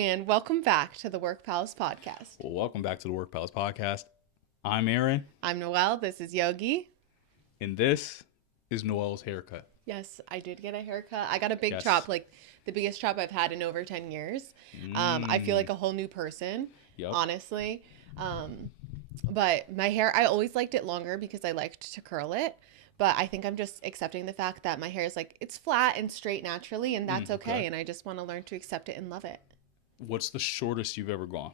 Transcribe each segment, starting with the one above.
and welcome back to the Work Palace Podcast. Well, welcome back to the Work Palace Podcast. I'm Aaron. I'm Noelle. This is Yogi. And this is Noelle's haircut. Yes, I did get a haircut. I got a big chop, like the biggest chop I've had in over 10 years. I feel like a whole new person, honestly. But my hair, I always liked it longer because I liked to curl it. But I think I'm just accepting the fact that my hair is like, it's flat and straight naturally, and that's okay. And I just want to learn to accept it and love it. What's the shortest you've ever gone?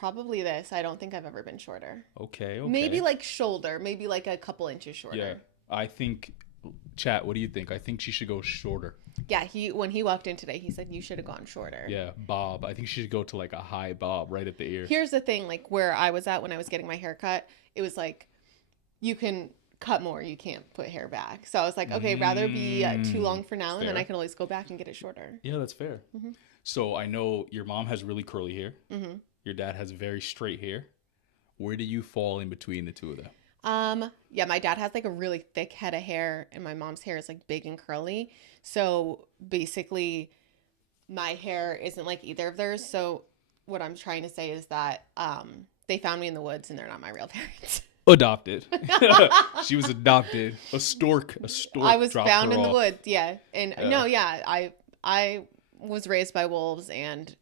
Probably this. I don't think I've ever been shorter. Okay. Maybe like shoulder, maybe like a couple inches shorter. Yeah, I think, chat, what do you think? I think she should go shorter. Yeah, when he walked in today, he said you should have gone shorter. Yeah, bob. I think she should go to like a high bob right at the ear. Here's the thing, like where I was at when I was getting my hair cut, it was like, you can cut more, you can't put hair back. So I was like, okay, rather be too long for now, and then I can always go back and get it shorter. Yeah, that's fair. Mm-hmm. So I know your mom has really curly hair. Mm-hmm. Your dad has very straight hair. Where do you fall in between the two of them? Yeah, my dad has like a really thick head of hair, and my mom's hair is like big and curly. So basically, my hair isn't like either of theirs. So what I'm trying to say is that they found me in the woods, and they're not my real parents. Adopted. She was adopted. A stork. I was found in the off. woods. Yeah, and I was raised by wolves, and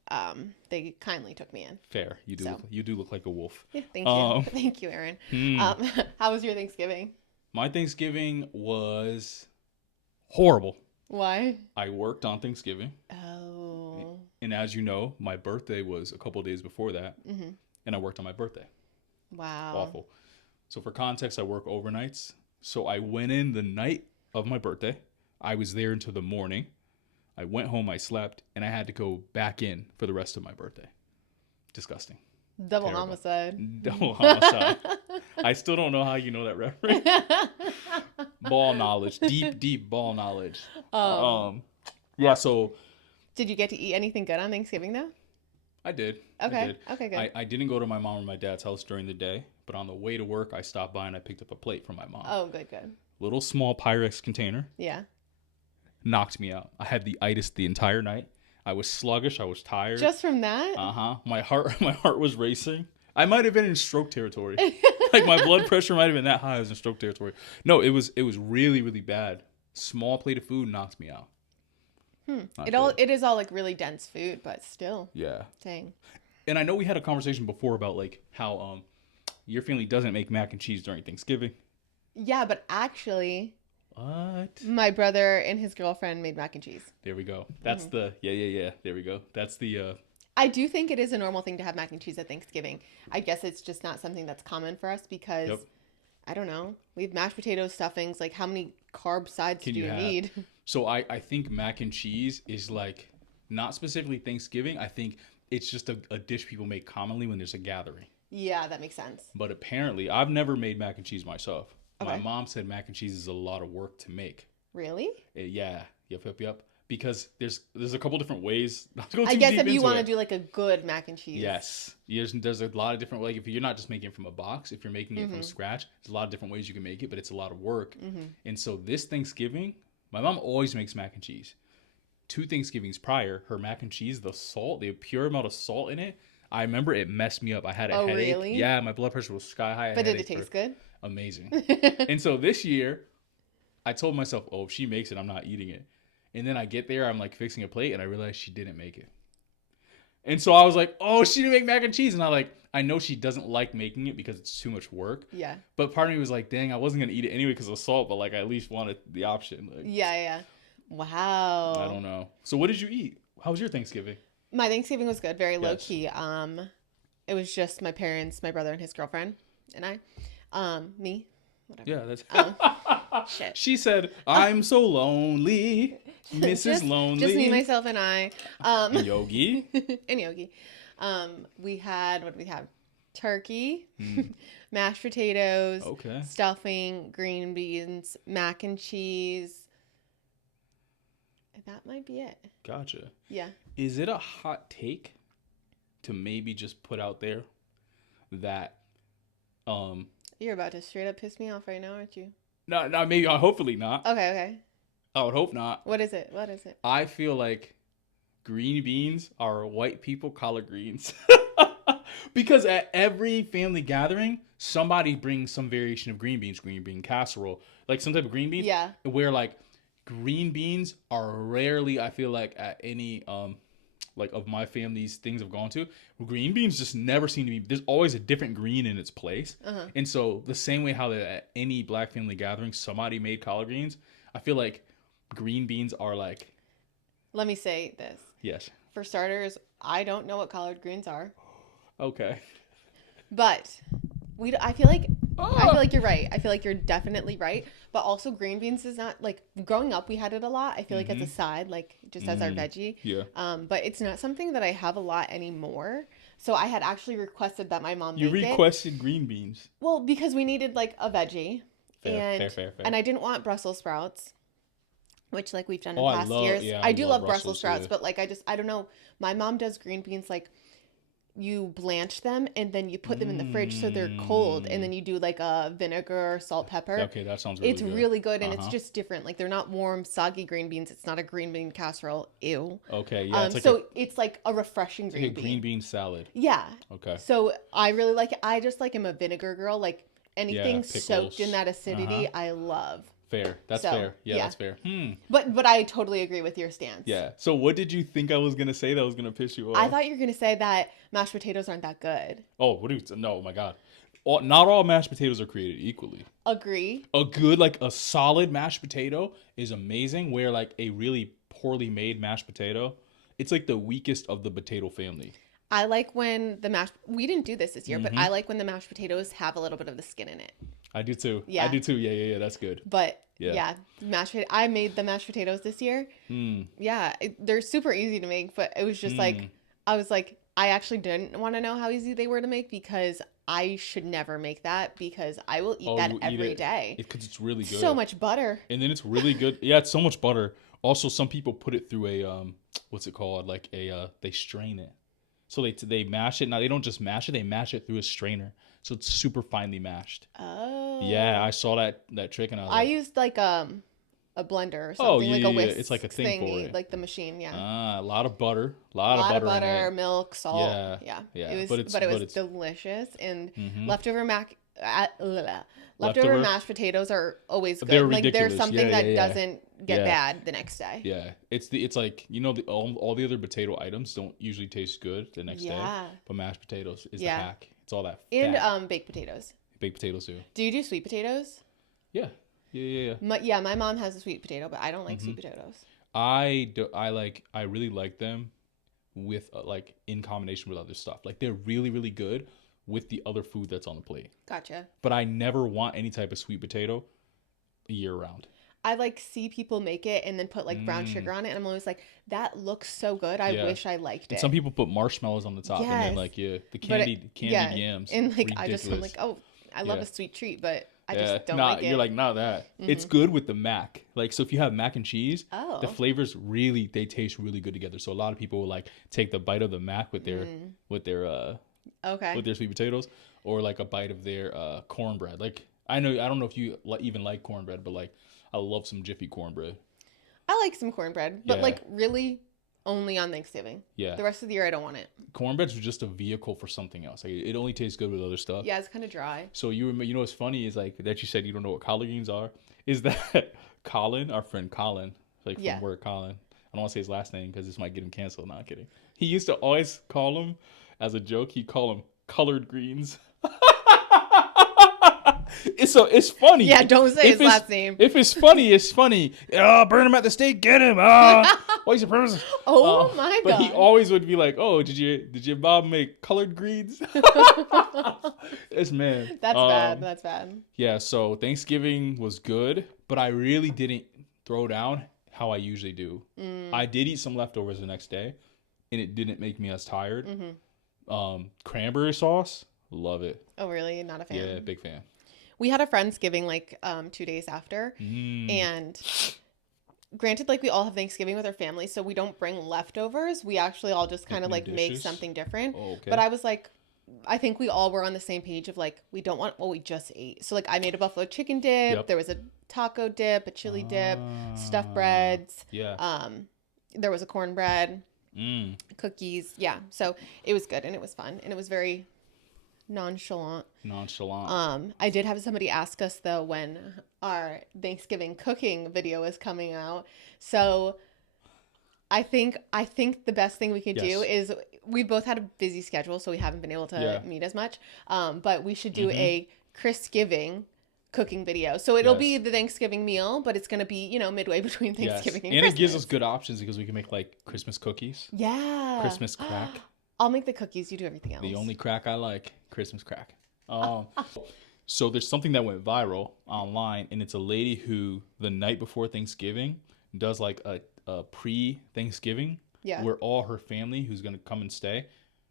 they kindly took me in. Fair. You do look like a wolf. Yeah, thank you. Thank you, Aaron. How was your Thanksgiving? My Thanksgiving was horrible. Why? I worked on Thanksgiving. Oh. And as you know, my birthday was a couple of days before that. Mm-hmm. And I worked on my birthday. Wow. Awful. So for context, I work overnights. So I went in the night of my birthday. I was there until the morning. I went home, I slept, and I had to go back in for the rest of my birthday. Disgusting. Double homicide. Double homicide. I still don't know how you know that reference. Ball knowledge. Deep ball knowledge. Yeah, so. Did you get to eat anything good on Thanksgiving, though? I did. Okay. Okay, good. I didn't go to my mom or my dad's house during the day, but on the way to work, I stopped by and I picked up a plate from my mom. Oh, good. Little small Pyrex container. Yeah. Knocked me out. I had the itis the entire night. I was sluggish. I was tired. Just from that? Uh-huh. My heart was racing. I might have been in stroke territory. Like my blood pressure might have been that high. I was in stroke territory. No, it was really, really bad. Small plate of food knocked me out. It is all like really dense food, but still. Yeah. Dang. And I know we had a conversation before about like how your family doesn't make mac and cheese during Thanksgiving. Yeah, but actually, what? My brother and his girlfriend made mac and cheese. There we go. That's the yeah. There we go. That's the I do think it is a normal thing to have mac and cheese at Thanksgiving. I guess it's just not something that's common for us because I don't know. We have mashed potatoes, stuffings. Like, how many carb sides do you need? So I think mac and cheese is like not specifically Thanksgiving. I think it's just a dish people make commonly when there's a gathering. Yeah, that makes sense. But apparently, I've never made mac and cheese myself. Okay. My mom said mac and cheese is a lot of work to make. Really? Yeah. Yep. Because there's a couple different ways. I guess if you want to do like a good mac and cheese. Yes. There's a lot of different ways. If you're not just making it from a box, if you're making it from scratch, there's a lot of different ways you can make it, but it's a lot of work. And so this Thanksgiving, my mom always makes mac and cheese. 2 Thanksgivings prior, her mac and cheese, the salt, the pure amount of salt in it, I remember it messed me up. I had a headache. Oh, really? Yeah, my blood pressure was sky high. But did it taste good? Amazing. And so this year, I told myself, if she makes it, I'm not eating it. And then I get there, I'm like fixing a plate, and I realize she didn't make it. And so I was like, she didn't make mac and cheese. And I know she doesn't like making it because it's too much work. Yeah. But part of me was like, dang, I wasn't going to eat it anyway because of salt, but like I at least wanted the option. Like, yeah. Wow. I don't know. So what did you eat? How was your Thanksgiving? My Thanksgiving was good. Very low key. It was just my parents, my brother and his girlfriend, and I. Me. Whatever. Yeah, that's... Shit. She said, I'm so lonely. Mrs. Lonely. Just me, myself, and I. And Yogi. And Yogi. We had, what did we have? Turkey, mashed potatoes, stuffing, green beans, mac and cheese. That might be it. Gotcha. Yeah. Is it a hot take to maybe just put out there that... You're about to straight up piss me off right now, aren't you? No, maybe. Hopefully not. Okay. I would hope not. What is it? I feel like green beans are white people collard greens. Because at every family gathering, somebody brings some variation of green beans, green bean casserole, like some type of green beans. Yeah. Where like green beans are rarely, I feel like, at any like of my family's things I've gone to, green beans just never seem to be. There's always a different green in its place, and so the same way how at any black family gathering somebody made collard greens, I feel like green beans are like. Let me say this. Yes. For starters, I don't know what collard greens are. Okay. But I feel like you're right. I feel like you're definitely right. But also green beans is not like growing up we had it a lot. I feel like as a side, like just as our veggie. Yeah. But it's not something that I have a lot anymore. So I had actually requested that my mom You make requested green beans. Well, because we needed like a veggie. Fair. And I didn't want Brussels sprouts. Which like we've done in past years. Yeah, I do love Brussels sprouts, but like I don't know. My mom does green beans like you blanch them and then you put them in the fridge so they're cold and then you do like a vinegar, salt, pepper. Okay, that sounds really good. It's good. really good and it's just different. Like they're not warm, soggy green beans. It's not a green bean casserole. Ew. Okay, yeah. It's like a refreshing green bean. Green bean salad. Yeah. Okay. So I really like it. I just like am a vinegar girl. Like anything soaked in that acidity, I love. Fair. That's fair. Yeah, that's fair. But I totally agree with your stance. Yeah. So what did you think I was going to say that was going to piss you off? I thought you were going to say that mashed potatoes aren't that good. Oh, no, oh my God. Not all mashed potatoes are created equally. Agree. A good, like a solid mashed potato is amazing, where like a really poorly made mashed potato, it's like the weakest of the potato family. I like when we didn't do this year, but I like when the mashed potatoes have a little bit of the skin in it. I do too. Yeah. I do too. Yeah. That's good. But I made the mashed potatoes this year. Yeah. They're super easy to make, but it was just like, I was like, I actually didn't want to know how easy they were to make because I should never make that because I will eat that every day. Because it's really good. So much butter. And then it's really good. Yeah, it's so much butter. Also, some people put it through a, what's it called? Like they strain it. So they mash it. Now, they don't just mash it. They mash it through a strainer. So it's super finely mashed. Oh. Yeah, I saw that trick and I used like a blender or something, like a whisk it's like a thing for it. like the machine, yeah. A lot of butter, a lot of butter, butter, milk, salt. Yeah. It was delicious and leftover leftover mashed potatoes are always good. They're like ridiculous. There's something that doesn't get bad the next day. Yeah, it's like all the other potato items don't usually taste good the next day, but mashed potatoes is the hack. It's all that fat. And baked potatoes. Baked potatoes too. Do you do sweet potatoes? Yeah. My mom has a sweet potato, but I don't like sweet potatoes. I really like them with like in combination with other stuff. Like they're really, really good with the other food that's on the plate. Gotcha. But I never want any type of sweet potato year round. I like see people make it and then put like brown sugar on it, and I'm always like, that looks so good. I wish I liked it. And some people put marshmallows on the top, and then like the candied yams. And like I'm like, oh, I love a sweet treat, but I just don't like it. You're like, not that. It's good with the mac. Like, so if you have mac and cheese, the flavors they taste really good together. So a lot of people will like take the bite of the mac with their sweet potatoes, or like a bite of their cornbread. Like I don't know if you even like cornbread, but like I love some Jiffy cornbread. I like some cornbread, but like really only on Thanksgiving. Yeah. The rest of the year I don't want it. Cornbread's just a vehicle for something else. Like it only tastes good with other stuff. Yeah, it's kind of dry. So you know what's funny is like that you said you don't know what collard greens are. Is that Colin, our friend Colin, like from work, Colin. I don't want to say his last name because this might get him canceled. Not kidding. He used to always call him as a joke. He'd call them colored greens. It's funny. Yeah, don't say his last name. If it's funny, it's funny. Oh, burn him at the stake. Get him. White supremacist. Oh my god. But he always would be like, "Oh, did your mom make colored greens?" This man. That's bad. That's bad. Yeah. So Thanksgiving was good, but I really didn't throw down how I usually do. I did eat some leftovers the next day, and it didn't make me as tired. Cranberry sauce, love it. Oh really? Not a fan. Yeah, big fan. We had a Friendsgiving like 2 days after, and granted, like we all have Thanksgiving with our family, so we don't bring leftovers. We actually all just kind of like make something different. Oh, okay. But I was like, I think we all were on the same page of like, we don't want what we just ate. So like I made a buffalo chicken dip. Yep. There was a taco dip, a chili dip, stuffed breads. Yeah. There was a cornbread. cookies. Yeah. So it was good and it was fun and it was very nonchalant. I did have somebody ask us though when our Thanksgiving cooking video is coming out. So I think the best thing we could do is we both had a busy schedule, so we haven't been able to meet as much. But we should do a Christgiving cooking video. So it'll be the Thanksgiving meal, but it's going to be, midway between Thanksgiving and Christmas. And it gives us good options because we can make like Christmas cookies. Yeah. Christmas crack. I'll make the cookies. You do everything else. The only crack I like, Christmas crack. So there's something that went viral online, and it's a lady who the night before Thanksgiving does like a pre-Thanksgiving where all her family who's going to come and stay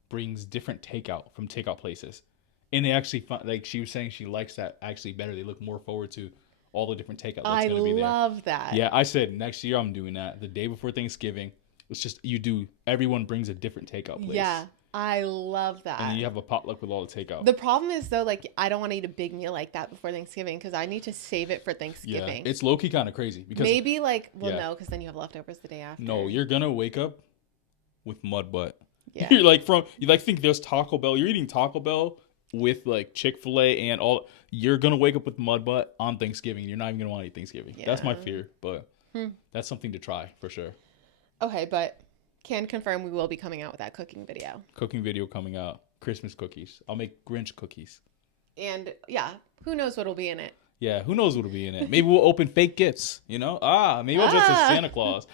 brings different takeout places. And they actually like she was saying she likes that actually better. They look more forward to all the different takeout that's going to be there. I love that. Yeah, I said next year I'm doing that. The day before Thanksgiving, it's just everyone brings a different takeout place. Yeah, I love that. And then you have a potluck with all the takeout. The problem is though, like I don't want to eat a big meal like that before Thanksgiving because I need to save it for Thanksgiving. Yeah, it's low-key kind of crazy because maybe like no, because then you have leftovers the day after. No, you're gonna wake up with mud butt. Yeah, you think there's Taco Bell. You're eating Taco Bell with like Chick-fil-A and all. You're gonna wake up with mud butt on Thanksgiving. You're not even gonna want to eat Thanksgiving. Yeah. That's my fear, but that's something to try for sure. Okay, but can confirm we will be coming out with that cooking video. Cooking video coming out. Christmas cookies. I'll make Grinch cookies. And yeah, who knows what'll be in it. Yeah, who knows what'll be in it. Maybe we'll open fake gifts, maybe I'll dress as Santa Claus.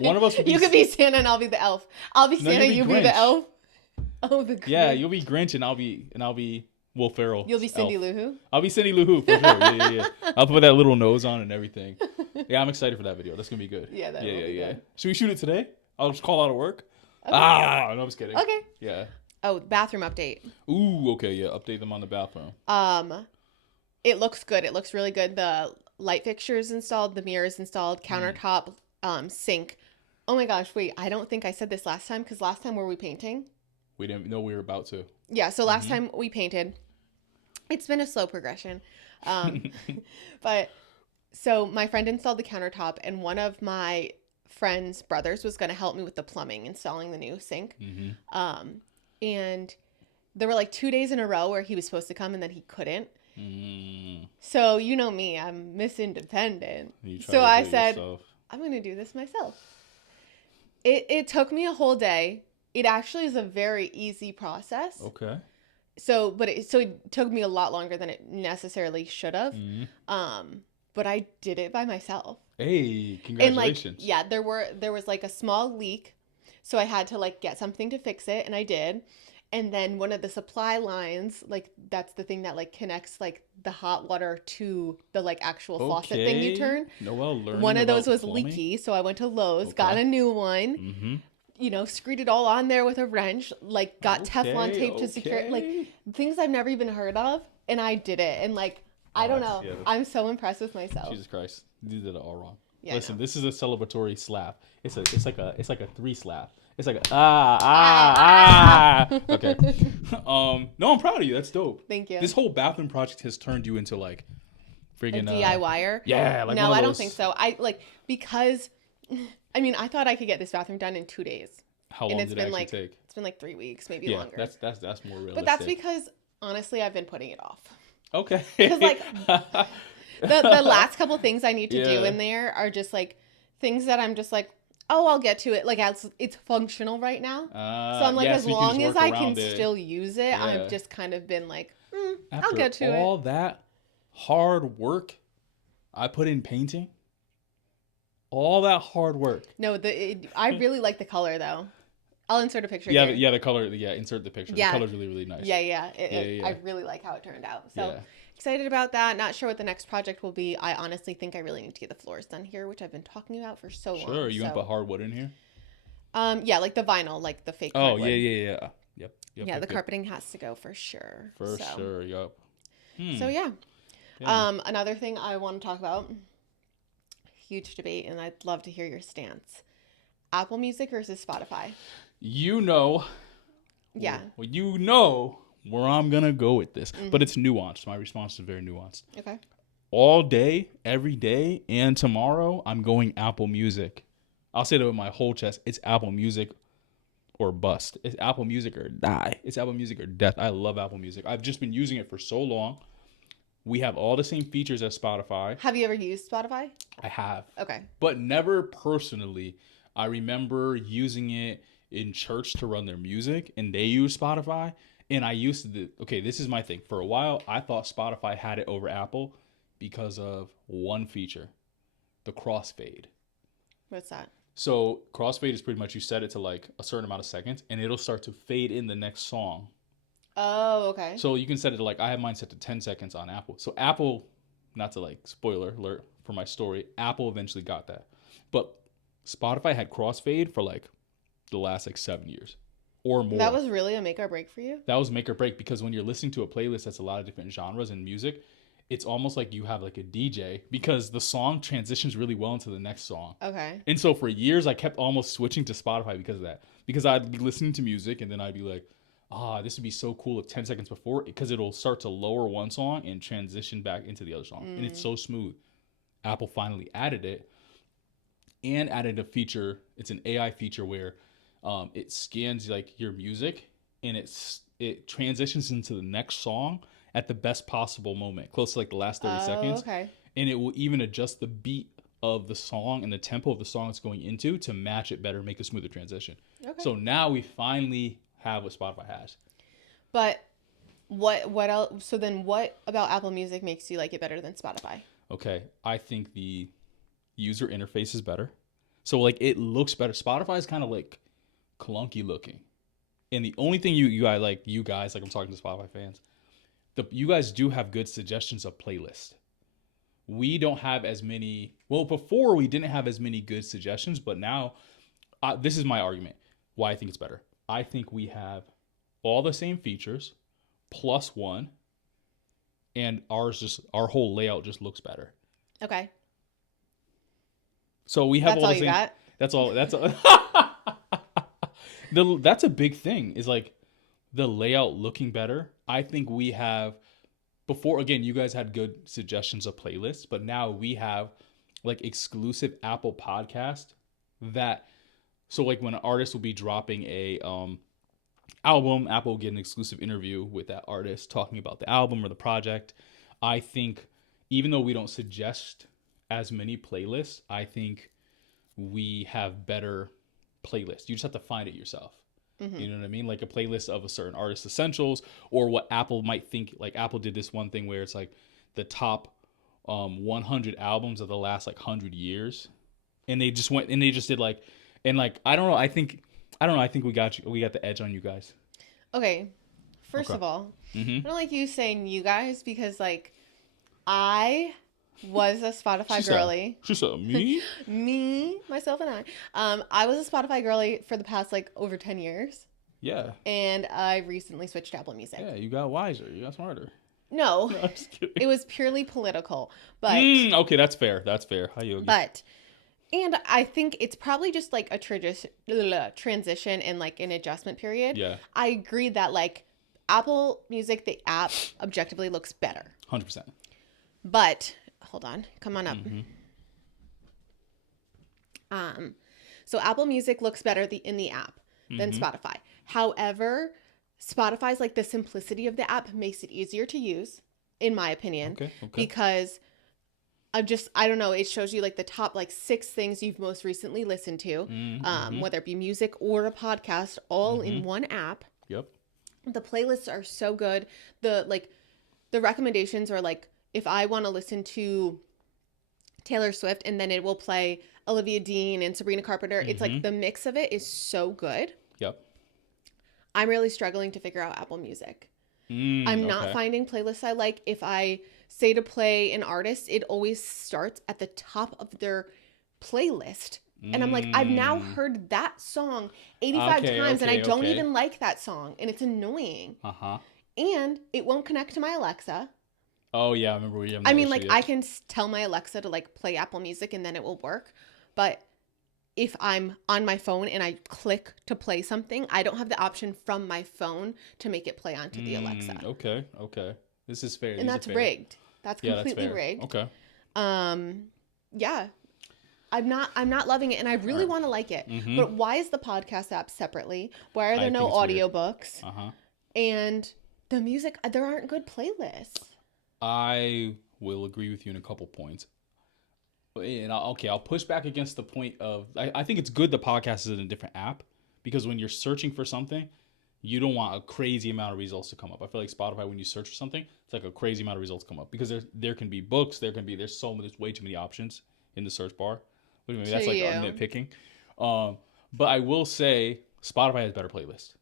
One of us will be... You could be Santa and I'll be the elf. I'll be Santa, you be the elf. Oh, the Grinch. Yeah, you'll be Grinch and I'll be Will Ferrell. You'll be Cindy Lou Who? I'll be Cindy Lou Who for sure. Yeah. I'll put that little nose on and everything. Yeah, I'm excited for that video. That's gonna be good. Yeah, that will be good. Should we shoot it today? I'll just call out of work. Okay. No, I'm just kidding. Okay. Yeah. Oh, bathroom update. Ooh, okay, yeah. Update them on the bathroom. It looks good. It looks really good. The light fixtures installed, the mirrors installed, countertop, sink. Oh my gosh, wait. I don't think I said this last time because last time were we painting? We didn't know we were about to. Yeah, so last time we painted. It's been a slow progression. But so my friend installed the countertop and one of my friend's brothers was going to help me with the plumbing, installing the new sink. And there were like 2 days in a row where he was supposed to come and then he couldn't. So you know me, I'm Miss Independent. So I said, I'm going to do this myself. It took me a whole day. It actually is a very easy process. Okay. So it took me a lot longer than it necessarily should have. But I did it by myself. Hey, congratulations. And like, there was like a small leak. So I had to like get something to fix it and I did. And then one of the supply lines, like that's the thing that like connects like the hot water to the like actual faucet thing you turn. Noelle learning one of those was plumbing? Leaky. So I went to Lowe's, got a new one. Screwed it all on there with a wrench, like got Teflon tape to secure it, like things I've never even heard of. And I did it. And like, I don't know. Yeah. I'm so impressed with myself. Jesus Christ. You did it all wrong. Yeah, listen, this is a celebratory slap. It's like a 3 slap. It's like a Okay. No, I'm proud of you. That's dope. Thank you. This whole bathroom project has turned you into like friggin' a DIYer. Yeah, like no, I don't think so. Because I mean, I thought I could get this bathroom done in 2 days. How long did it actually take? It's been like 3 weeks, maybe longer. That's more realistic. But that's because honestly, I've been putting it off. Okay. Because like the last couple things I need to do in there are just like things that I'm just like, oh, I'll get to it. Like it's functional right now. So I'm like, as long as I can still use it, I've just kind of been like, I'll get to it. All that hard work I put in painting. All that hard work. No, I really like the color though. I'll insert a picture. Yeah, here. The color. Yeah, insert the picture. Yeah. The color's really, really nice. Yeah. I really like how it turned out. So excited about that. Not sure what the next project will be. I honestly think I really need to get the floors done here, which I've been talking about for so long. Sure. You gonna put hardwood in here? Yeah, like the vinyl, like the fake hardwood. Yeah. Yep. The carpeting has to go for sure. For sure. Yep. So yeah. Another thing I want to talk about. Huge debate, and I'd love to hear your stance. Apple Music versus Spotify. Yeah. Well, you know where I'm going to go with this. But it's nuanced. My response is very nuanced. Okay. All day, every day, and tomorrow, I'm going Apple Music. I'll say that with my whole chest. It's Apple Music or bust. It's Apple Music or die. It's Apple Music or death. I love Apple Music. I've just been using it for so long. We have all the same features as Spotify. Have you ever used Spotify? I have. Okay. But never personally. I remember using it in church to run their music, and they use Spotify. And I used to, okay, this is my thing. For a while, I thought Spotify had it over Apple because of one feature, the crossfade. What's that? So crossfade is pretty much you set it to like a certain amount of seconds, and it'll start to fade in the next song. Oh, okay. So you can set it to like, I have mine set to 10 seconds on Apple. So Apple, not to like spoiler alert for my story, Apple eventually got that. But Spotify had crossfade for like the last like 7 years or more. That was really a make or break for you? That was make or break because when you're listening to a playlist that's a lot of different genres in music, it's almost like you have like a DJ because the song transitions really well into the next song. Okay. And so for years, I kept almost switching to Spotify because of that. Because I'd be listening to music and then I'd be like, this would be so cool if 10 seconds before, because it'll start to lower one song and transition back into the other song. And it's so smooth. Apple finally added it and added a feature. It's an AI feature where it scans like your music and it transitions into the next song at the best possible moment, close to like the last 30 seconds. Okay. And it will even adjust the beat of the song and the tempo of the song it's going into to match it better, make a smoother transition. Okay. So now we finally have what Spotify has. But what else? So then what about Apple Music makes you like it better than Spotify? Okay. I think the user interface is better. So like it looks better. Spotify is kind of like clunky looking. And the only thing you guys, like I'm talking to Spotify fans, you guys do have good suggestions of playlists. We don't have as many. Well, before we didn't have as many good suggestions, but now this is my argument why I think it's better. I think we have all the same features plus one, and our whole layout just looks better. Okay. So we have all the you same. Got? That's all. That's a big thing. Is like the layout looking better. I think we have. Before, again, you guys had good suggestions of playlists, but now we have like exclusive Apple podcast that, so like when an artist will be dropping a album, Apple will get an exclusive interview with that artist talking about the album or the project. I think even though we don't suggest as many playlists, I think we have better playlists. You just have to find it yourself. Mm-hmm. You know what I mean? Like a playlist of a certain artist essentials, or what Apple might think. Like Apple did this one thing where it's like the top 100 albums of the last like 100 years, and they just went and they just did like, and like I don't know. I think we got the edge on you guys. Okay, first of all, I don't like you saying you guys because like I was a Spotify girly. She said me? Me, myself, and I was a Spotify girly for the past like over 10 years. Yeah. And I recently switched to Apple Music. Yeah, you got wiser. You got smarter. No, I'm just kidding. It was purely political. But okay, that's fair. Hi, Yogi. And I think it's probably just like a transition and like an adjustment period. Yeah. I agree that like Apple Music, the app, objectively looks better. 100%. But hold on, come on up. So Apple Music looks better in the app than Spotify. However, Spotify's like the simplicity of the app makes it easier to use, in my opinion. Okay. Because I don't know, it shows you like the top like 6 things you've most recently listened to, whether it be music or a podcast, all in one app. Yep. The playlists are so good. The recommendations are like, if I want to listen to Taylor Swift and then it will play Olivia Dean and Sabrina Carpenter, it's like the mix of it is so good. Yep. I'm really struggling to figure out Apple Music. I'm not finding playlists I like. If I say to play an artist, it always starts at the top of their playlist. And I'm like, I've now heard that song 85 times and I don't even like that song. And it's annoying. And it won't connect to my Alexa. Oh, yeah. I remember we I mean, like, I can tell my Alexa to, like, play Apple Music and then it will work. But if I'm on my phone and I click to play something, I don't have the option from my phone to make it play onto the Alexa. Okay. This is fair. And that's rigged. That's completely rigged. Okay. Yeah. I'm not loving it, and I really want to like it. Mm-hmm. But why is the podcast app separately? Why are there no audiobooks? And the music, there aren't good playlists. I will agree with you in a couple points. And I'll push back against the point of I think it's good the podcast is in a different app, because when you're searching for something, you don't want a crazy amount of results to come up. I feel like Spotify, when you search for something, it's like a crazy amount of results come up, because there can be books, there's way too many options in the search bar. That's like nitpicking. But I will say Spotify has better playlists,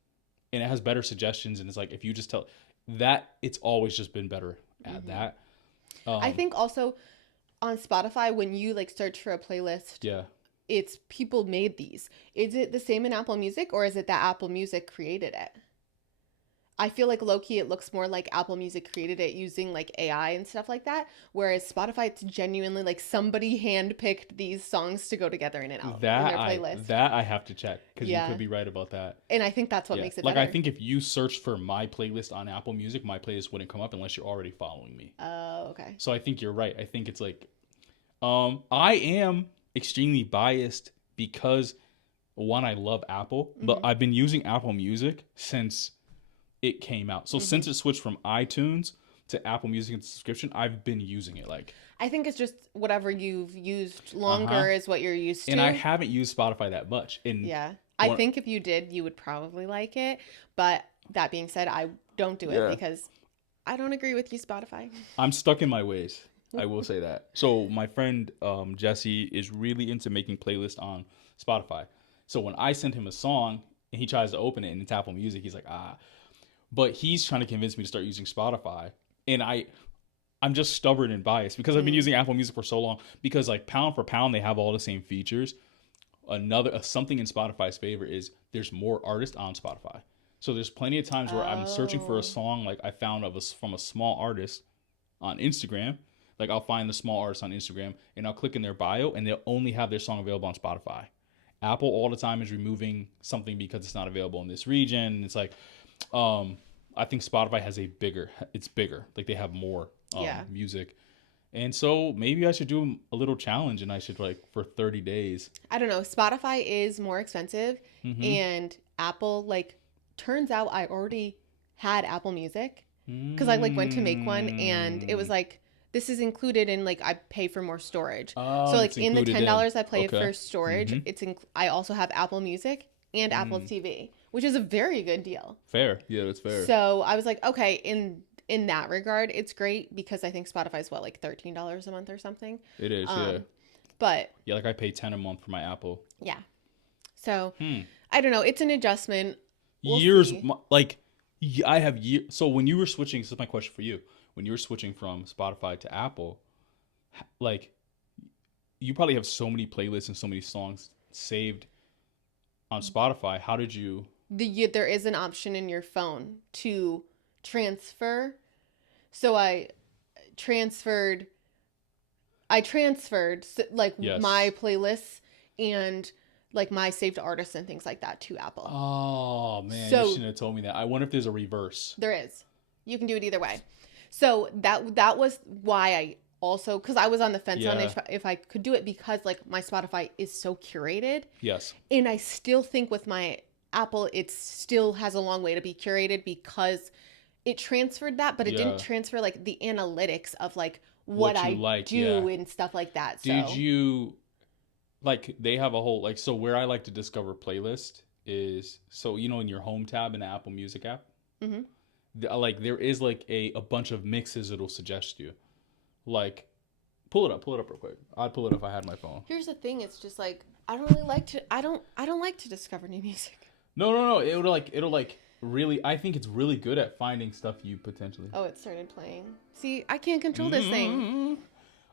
and it has better suggestions, and it's like if you just tell that, it's always just been better at that. I think also on Spotify, when you like search for a playlist, it's people made these. Is it the same in Apple Music, or is it that Apple Music created it? I feel like low-key it looks more like Apple Music created it using like AI and stuff like that. Whereas Spotify, it's genuinely like somebody handpicked these songs to go together in an album, in their playlist. I have to check, because you could be right about that. And I think that's what makes it better. Like, I think if you search for my playlist on Apple Music, my playlist wouldn't come up unless you're already following me. Oh, okay. So I think you're right. I think it's like, I am extremely biased because, one, I love Apple, but I've been using Apple Music since it came out. So since it switched from iTunes to Apple Music and subscription, I've been using it. Like, I think it's just whatever you've used longer is what you're used to. And I haven't used Spotify that much. And I think if you did, you would probably like it. But that being said, I don't do it because I don't agree with you, Spotify. I'm stuck in my ways. I will say that. So my friend Jesse is really into making playlists on Spotify. So when I send him a song and he tries to open it and it's Apple Music, he's like, But he's trying to convince me to start using Spotify. And I'm just stubborn and biased because I've been using Apple Music for so long. Because like pound for pound, they have all the same features. Something in Spotify's favor is there's more artists on Spotify. So there's plenty of times where I'm searching for a song like I found from a small artist on Instagram. Like I'll find the small artist on Instagram and I'll click in their bio and they'll only have their song available on Spotify. Apple all the time is removing something because it's not available in this region. And it's like, I think Spotify has it's bigger. Like they have more music. And so maybe I should do a little challenge and I should like for 30 days. I don't know. Spotify is more expensive and Apple, like, turns out I already had Apple Music because I like went to make one and it was like, this is included in like I pay for more storage. So like in the $10 I pay for storage, I also have Apple Music and Apple TV, which is a very good deal. Fair. Yeah, that's fair. So I was like, okay, in that regard, it's great because I think Spotify's like $13 a month or something. It is, But yeah, like I pay $10 a month for my Apple. Yeah. So I don't know. It's an adjustment. I have years. So when you were switching, this is my question for you. When you were switching from Spotify to Apple, like you probably have so many playlists and so many songs saved on Spotify. How did you? There is an option in your phone to transfer. So I transferred like my playlists and like my saved artists and things like that to Apple. Oh man, you shouldn't have told me that. I wonder if there's a reverse. There is. You can do it either way. So that was why I also, because I was on the fence on if I could do it because like my Spotify is so curated. Yes. And I still think with my Apple, it still has a long way to be curated because it transferred that, but it didn't transfer like the analytics of like what I do and stuff like that. So. Did you, like they have a whole, like, so where I like to discover playlist is, so you know in your home tab in the Apple Music app? Mm-hmm. Like there is like a bunch of mixes it'll suggest you. Like pull it up real quick. I'd pull it up if I had my phone. Here's the thing, it's just like I don't like to discover new music. No. It'll really, I think it's really good at finding stuff you potentially. Oh, it started playing. See, I can't control this thing.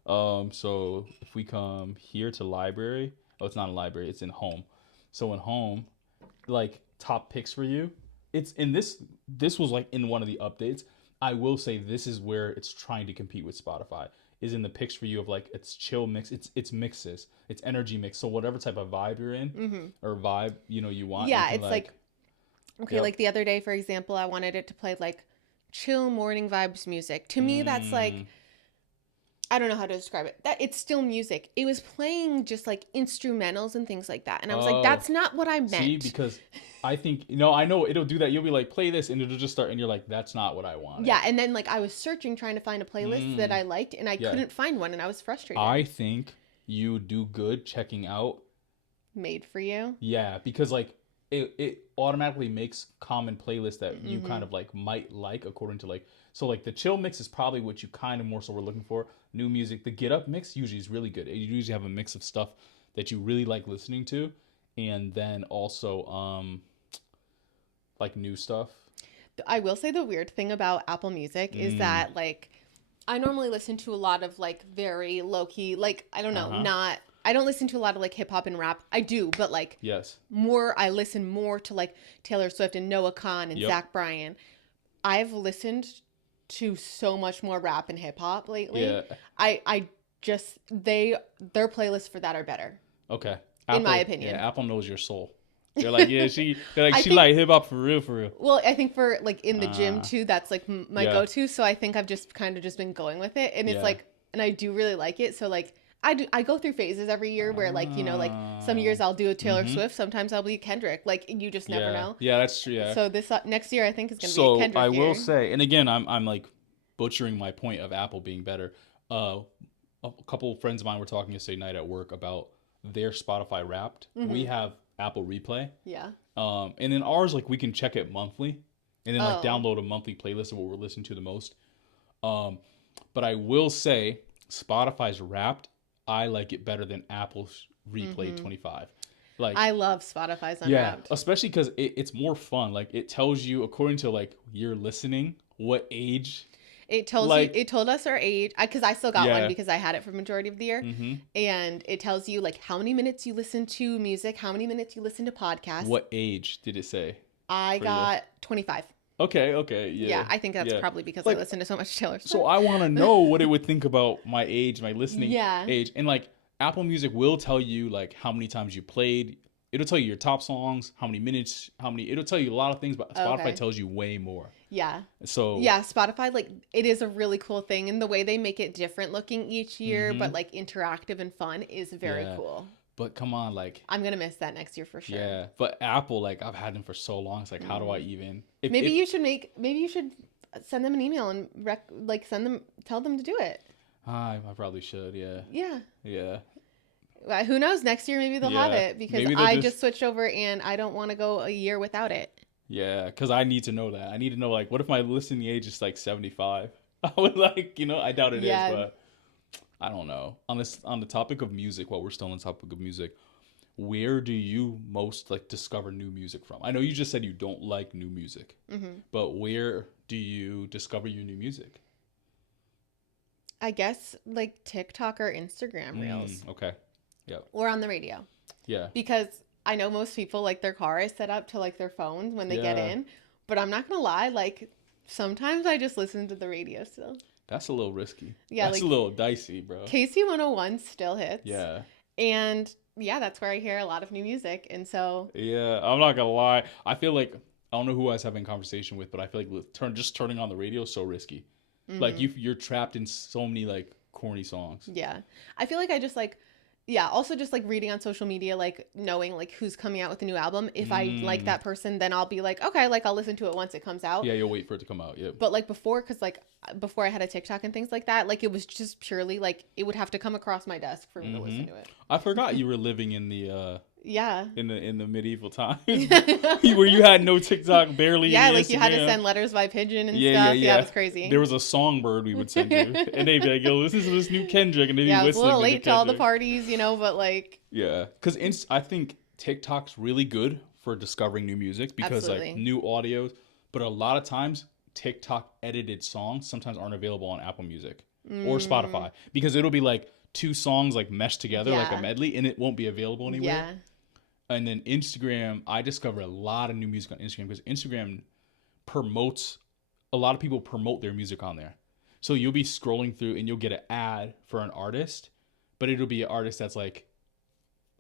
So if we come here to library, it's not a library, it's in home. So in home, like top picks for you. It's in this was like in one of the updates. I will say this is where it's trying to compete with Spotify. Is in the picks for you of like it's chill mix, it's mixes, it's energy mix. So whatever type of vibe you're in or vibe you want. Yeah, it's like okay, like the other day, for example, I wanted it to play like chill morning vibes music. To me, that's like I don't know how to describe it. That it's still music. It was playing just like instrumentals and things like that. And I was like, Oh, that's not what I meant. see, because I think, I know it'll do that. You'll be like, play this, and it'll just start, and you're like, that's not what I wanted. Yeah, and then like I was searching trying to find a playlist that I liked, and I couldn't find one, and I was frustrated. I think you do good checking out Made for You. Yeah, because like it automatically makes common playlists that you kind of like might like according to like, so like the chill mix is probably what you kind of more so were looking for. New music, the get up mix usually is really good. You usually have a mix of stuff that you really like listening to, and then also like new stuff. I will say the weird thing about Apple Music is that like I normally listen to a lot of like very low key, like I don't know, not I don't listen to a lot of like hip hop and rap. I do, but like I listen more to like Taylor Swift and Noah Khan and Zach Bryan. I've listened to so much more rap and hip hop lately. Yeah. I just their playlists for that are better. Okay. Apple, in my opinion. Yeah, Apple knows your soul. They're like, yeah, she like hip hop for real, for real. Well, I think for like in the gym too, that's like my go-to. So I think I've just kind of just been going with it, and it's like, and I do really like it. So like I go through phases every year where like, you know, like some years I'll do a Taylor Swift, sometimes I'll be Kendrick. Like you just never know. Yeah, that's true. Yeah. So this next year I think is going to be a Kendrick year. So I will year. say, and again, I'm like butchering my point of Apple being better. A couple of friends of mine were talking yesterday night at work about their Spotify Wrapped. We have Apple Replay. Yeah. And then ours, like we can check it monthly, and then like download a monthly playlist of what we're listening to the most. But I will say Spotify's Wrapped, I like it better than Apple's Replay 25. Like I love Spotify's Unwrapped. Yeah, especially because it's more fun. Like it tells you according to like your listening what age. It tells you. It told us our age because I still got one because I had it for majority of the year, and it tells you like how many minutes you listen to music, how many minutes you listen to podcasts. What age did it say? I got 25. Okay, yeah. Yeah, I think that's probably because like, I listen to so much Taylor Swift. So I want to know what it would think about my age, my listening age, and like Apple Music will tell you like how many times you played. It'll tell you your top songs, how many minutes, it'll tell you a lot of things, but Spotify tells you way more. Yeah. So yeah, Spotify, like it is a really cool thing, and the way they make it different looking each year, but like interactive and fun is very cool. But come on, like I'm gonna miss that next year for sure. Yeah, but Apple, like I've had them for so long. It's like, how do I even? Maybe you should send them an email and tell them to do it. I probably should. Yeah. Yeah. Yeah. Who knows? Next year, maybe they'll have it because I just switched over and I don't want to go a year without it. Yeah, because I need to know that. I need to know, like, what if my listening age is like 75? I would like, I doubt it is, but I don't know. On the topic of music, while we're still on the topic of music, where do you most like discover new music from? I know you just said you don't like new music, but where do you discover your new music? I guess like TikTok or Instagram Reels. Okay. Yeah. Or on the radio. Yeah. Because I know most people like their car is set up to like their phones when they get in, but I'm not gonna lie, like sometimes I just listen to the radio still. That's a little risky. Yeah, that's like, a little dicey, bro. KC 101 still hits. Yeah. And yeah, that's where I hear a lot of new music, and so. Yeah, I'm not gonna lie. I feel like I don't know who I was having a conversation with, but I feel like just turning on the radio is so risky. Like you're trapped in so many like corny songs. Yeah, I feel like I just like. Yeah, also just like reading on social media, like knowing like who's coming out with a new album. If I like that person, then I'll be like, okay, like I'll listen to it once it comes out. Yeah, you'll wait for it to come out. Yeah. But like before I had a TikTok and things like that, like it was just purely like it would have to come across my desk for me to listen to it. I forgot you were living in the in the medieval times where you had no TikTok, barely. Yeah, like you had to send letters by pigeon and stuff. Yeah, it was crazy. There was a songbird we would send you, and they'd be like, "Yo, listen to this new Kendrick," and they'd be whistling. Yeah, I was a little late to all the parties, but like. Yeah, because I think TikTok's really good for discovering new music because like new audios, but a lot of times TikTok edited songs sometimes aren't available on Apple Music or Spotify because it'll be like two songs like meshed together like a medley, and it won't be available anywhere. Yeah. And then Instagram, I discover a lot of new music on Instagram because Instagram a lot of people promote their music on there. So you'll be scrolling through and you'll get an ad for an artist, but it'll be an artist that's like,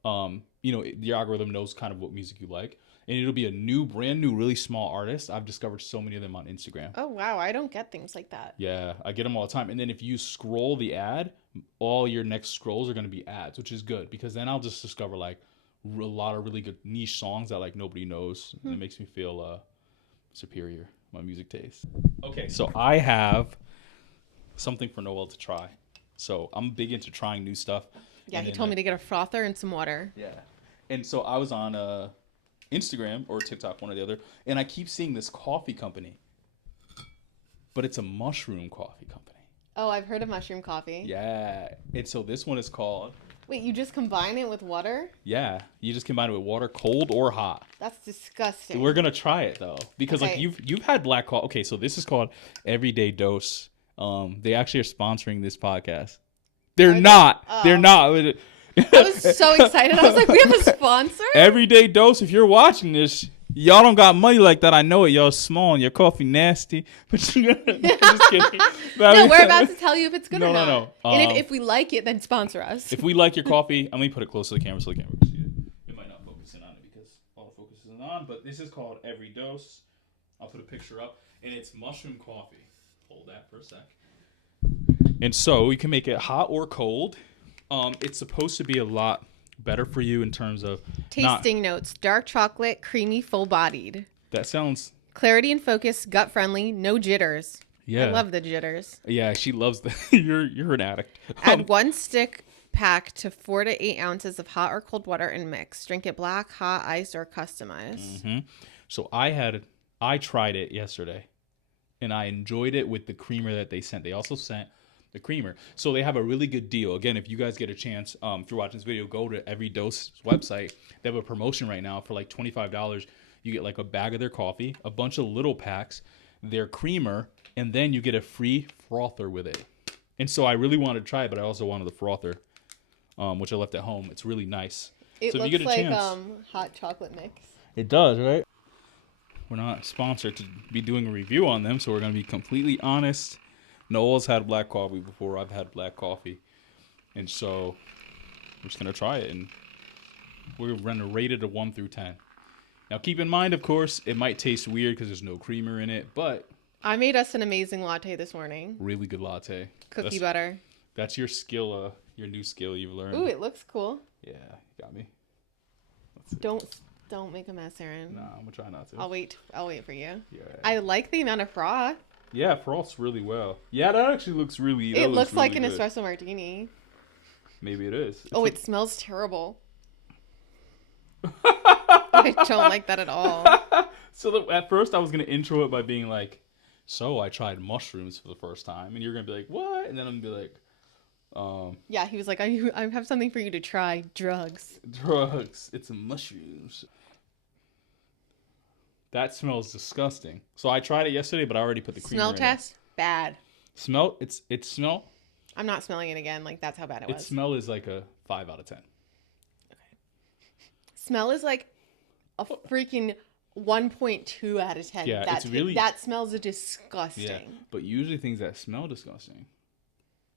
your algorithm knows kind of what music you like. And it'll be a brand new, really small artist. I've discovered so many of them on Instagram. Oh, wow. I don't get things like that. Yeah, I get them all the time. And then if you scroll the ad, all your next scrolls are going to be ads, which is good because then I'll just discover like a lot of really good niche songs that like nobody knows. And it makes me feel superior, my music taste. Okay, so I have something for Noelle to try. So I'm big into trying new stuff. Yeah, he told me to get a frother and some water. Yeah. And so I was on Instagram or TikTok, one or the other, and I keep seeing this coffee company, but it's a mushroom coffee company. Oh, I've heard of mushroom coffee. Yeah. And so this one is called... Wait, you just combine it with water? Yeah. You just combine it with water, cold or hot. That's disgusting. We're going to try it, though, because like you've had black coffee. Okay, so this is called Everyday Dose. They actually are sponsoring this podcast. They're not. Oh. They're not. I was so excited. I was like, we have a sponsor? Everyday Dose, if you're watching this, y'all don't got money like that. I know it. Y'all small and your coffee nasty. But I'm just kidding. No, we're about to tell you if it's good or not. No. And if we like it, then sponsor us. If we like your coffee, let me put it close to the camera so the camera can see it. It might not focus in on it because all the focus isn't on. But this is called Every Dose. I'll put a picture up. And it's mushroom coffee. Hold that for a sec. And so you can make it hot or cold. It's supposed to be a lot better for you in terms of tasting notes: dark chocolate, creamy, full-bodied. That sounds clarity and focus, gut friendly, no jitters. Yeah, I love the jitters. Yeah, she loves the. You're an addict. Add 1 stick pack to 4 to 8 ounces of hot or cold water and mix. Drink it black, hot, iced, or customized. Mm-hmm. So I tried it yesterday, and I enjoyed it with the creamer that they sent. They also sent the creamer. So they have a really good deal. Again, if you guys get a chance, if you're watching this video, go to Every Dose website. They have a promotion right now for like $25. You get like a bag of their coffee, a bunch of little packs, their creamer, and then you get a free frother with it. And so I really wanted to try it, but I also wanted the frother, which I left at home. It's really nice. It so looks if you get a like chance, hot chocolate mix. It does, right? We're not sponsored to be doing a review on them, so we're going to be completely honest. Noelle's had black coffee before. I've had black coffee. And so we're just going to try it. And we're going to rate it a 1 through 10. Now, keep in mind, of course, it might taste weird because there's no creamer in it. But I made us an amazing latte this morning. Really good latte. Cookie butter. That's your skill, your new skill you've learned. Ooh, it looks cool. Yeah, you got me. Don't make a mess, Aaron. No, I'm going to try not to. I'll wait for you. Yeah. I like the amount of froth. Yeah, froths really well. Yeah, that actually looks really... It looks really like an good. espresso martini. Maybe it is. It smells terrible. I don't like that at all. So at first I was going to intro it by being like, so I tried mushrooms for the first time. And you're going to be like, what? And then I'm going to be like... yeah, he was like, I have something for you to try. Drugs. It's mushrooms. That smells disgusting. So I tried it yesterday, but I already put the creamer in it. Smell test? Bad. Smell? It smell? I'm not smelling it again. Like, that's how bad it was. Its smell is like a 5 out of 10. Okay. Smell is like a freaking 1.2 out of 10. Yeah, it's really... That smells disgusting. Yeah, but usually things that smell disgusting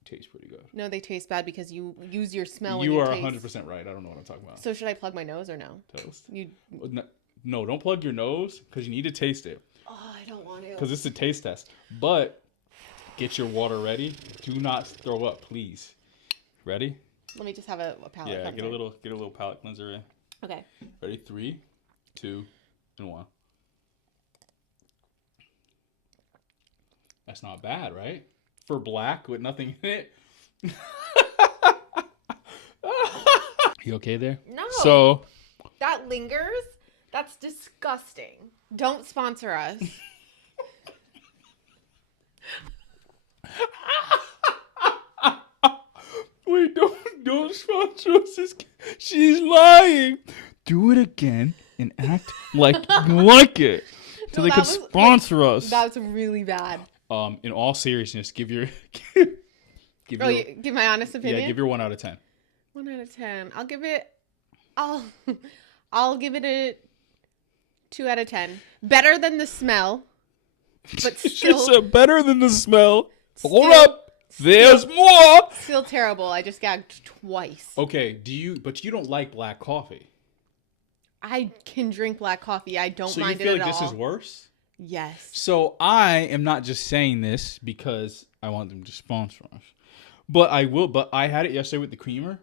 taste pretty good. No, they taste bad because you use your smell. You are 100% right. I don't know what I'm talking about. So should I plug my nose or no? Toast. No, don't plug your nose because you need to taste it. Oh, I don't want to. Because it's a taste test. But get your water ready. Do not throw up, please. Ready? Let me just have a palate cleanser. Yeah, get a little palate cleanser in. Okay. Ready? 3, 2, and 1. That's not bad, right? For black with nothing in it. You okay there? No. So that lingers. That's disgusting. Don't sponsor us. Wait, don't sponsor us. She's lying. Do it again and act like you like it. So they could sponsor us. That's really bad. In all seriousness, give my honest opinion. Yeah, give your 1 out of 10. 1 out of 10. I'll give it a 2 out of 10. Better than the smell, but still. She said better than the smell. Hold up. There's more. Still terrible. I just gagged twice. Okay. But you don't like black coffee. I can drink black coffee. I don't mind it at all. So you feel like this is worse? Yes. So I am not just saying this because I want them to sponsor us. But I had it yesterday with the creamer.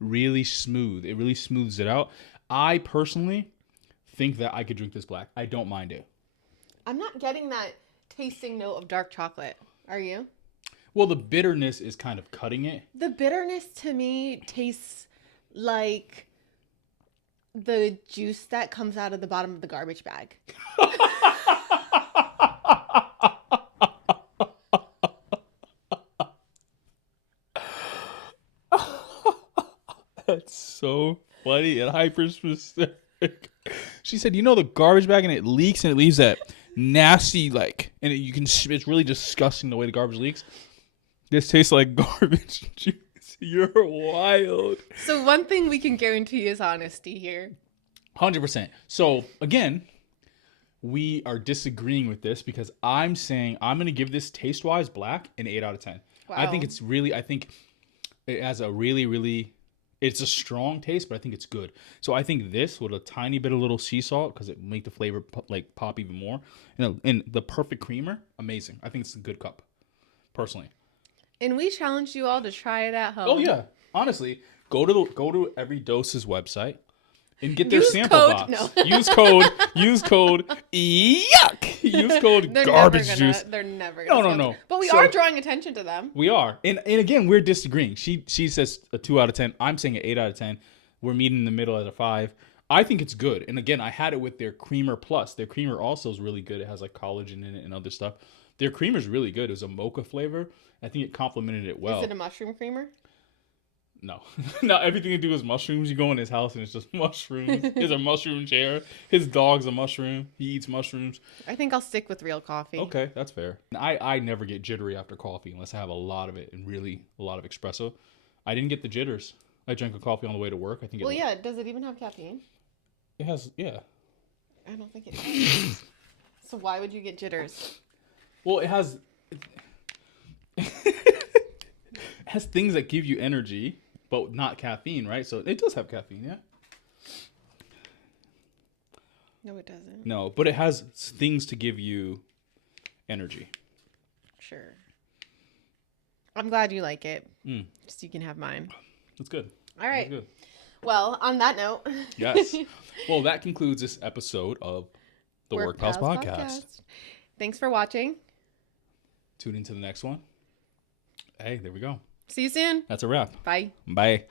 Really smooth. It really smooths it out. I personally think that I could drink this black. I don't mind it. I'm not getting that tasting note of dark chocolate. Are you? Well, the bitterness is kind of cutting it. The bitterness to me tastes like the juice that comes out of the bottom of the garbage bag. That's so funny and hyper specific. She said, you know, the garbage bag and it leaks and it leaves that nasty, like, and it's really disgusting the way the garbage leaks. This tastes like garbage juice. You're wild. So one thing we can guarantee is honesty here. 100%. So again, we are disagreeing with this because I'm saying I'm going to give this taste-wise black an 8 out of 10. Wow. I think it has a really, it's a strong taste, but I think it's good. So I think this with a tiny bit of little sea salt, because it make the flavor pop even more. And the perfect creamer, amazing. I think it's a good cup, personally. And we challenge you all to try it at home. Oh yeah, honestly, go to Every Dose's website and get their sample box. No. Use code yuck. Use code garbage juice. They're never gonna. No. But we are drawing attention to them. We are, and again, we're disagreeing. She says a 2 out of 10. I'm saying an 8 out of 10. We're meeting in the middle at a 5. I think it's good. And again, I had it with their creamer plus. Their creamer also is really good. It has like collagen in it and other stuff. Their creamer is really good. It was a mocha flavor. I think it complemented it well. Is it a mushroom creamer? No. Not everything to do is mushrooms. You go in his house and it's just mushrooms. There's a mushroom chair. His dog's a mushroom. He eats mushrooms. I think I'll stick with real coffee. Okay, that's fair. I never get jittery after coffee unless I have a lot of it and really a lot of espresso. I didn't get the jitters. I drank a coffee on the way to work. I think. Well, yeah. Does it even have caffeine? It has, yeah. I don't think it does. So why would you get jitters? Well, it has... It has things that give you energy, but not caffeine, right? So it does have caffeine, yeah? No, it doesn't. No, but it has things to give you energy. Sure. I'm glad you like it. Just you can have mine. That's good. All right. That's good. Well, on that note. Yes. Well, that concludes this episode of the Work Pals Podcast. Thanks for watching. Tune into the next one. Hey, there we go. See you soon. That's a wrap. Bye. Bye.